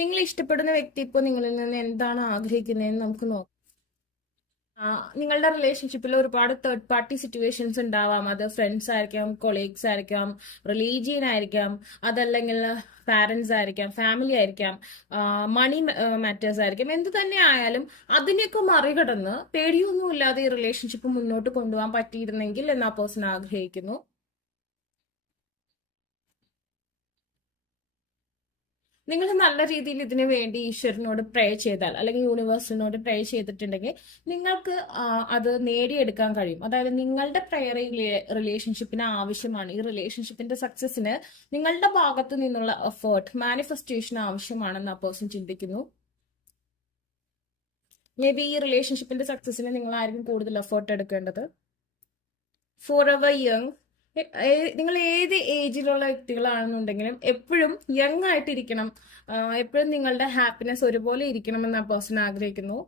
നിങ്ങൾ ഇഷ്ടപ്പെടുന്ന വ്യക്തി ഇപ്പോൾ നിങ്ങളിൽ നിന്ന് എന്താണ് ആഗ്രഹിക്കുന്നതെന്ന് നമുക്ക് നോക്കാം. നിങ്ങളുടെ റിലേഷൻഷിപ്പിൽ ഒരുപാട് തേർഡ് പാർട്ടി സിറ്റുവേഷൻസ് ഉണ്ടാവാം. അത് ഫ്രണ്ട്സ് ആയിരിക്കാം, കൊളീഗ്സ് ആയിരിക്കാം, റിലീജിയൻ ആയിരിക്കാം, അതല്ലെങ്കിൽ പാരന്റ്സ് ആയിരിക്കാം, ഫാമിലി ആയിരിക്കാം, മണി മാറ്റേഴ്സ് ആയിരിക്കാം. എന്ത് തന്നെ ആയാലും അതിനെയൊക്കെ മറികടന്ന് പേടിയൊന്നുമില്ലാതെ ഈ റിലേഷൻഷിപ്പ് മുന്നോട്ട് കൊണ്ടുപോകാൻ പറ്റിയിരുന്നെങ്കിൽ എന്ന് ആ പേഴ്സൺ ആഗ്രഹിക്കുന്നു. നിങ്ങൾ നല്ല രീതിയിൽ ഇതിനു വേണ്ടി ഈശ്വരനോട് പ്രേ ചെയ്താൽ, അല്ലെങ്കിൽ യൂണിവേഴ്സിനോട് പ്രേ ചെയ്തിട്ടുണ്ടെങ്കിൽ നിങ്ങൾക്ക് അത് നേടിയെടുക്കാൻ കഴിയും. അതായത് നിങ്ങളുടെ പ്രയർ റിലേഷൻഷിപ്പിന് ആവശ്യമാണ്. ഈ റിലേഷൻഷിപ്പിന്റെ സക്സസിന് നിങ്ങളുടെ ഭാഗത്തു നിന്നുള്ള എഫേർട്ട്, മാനിഫെസ്റ്റേഷൻ ആവശ്യമാണെന്ന് ആ പേഴ്സൺ ചിന്തിക്കുന്നു. മേ ബി ഈ റിലേഷൻഷിപ്പിന്റെ സക്സസിന് നിങ്ങൾ ആയിരിക്കും കൂടുതൽ എഫേർട്ട് എടുക്കേണ്ടത്. ഫോർ എവർ യങ്, നിങ്ങൾ ഏത് ഏജിലുള്ള വ്യക്തികളാണെന്നുണ്ടെങ്കിലും എപ്പോഴും യങ് ആയിട്ടിരിക്കണം. എപ്പോഴും നിങ്ങളുടെ ഹാപ്പിനെസ് ഒരുപോലെ ഇരിക്കണമെന്ന് ആ പേഴ്സൺ ആഗ്രഹിക്കുന്നു.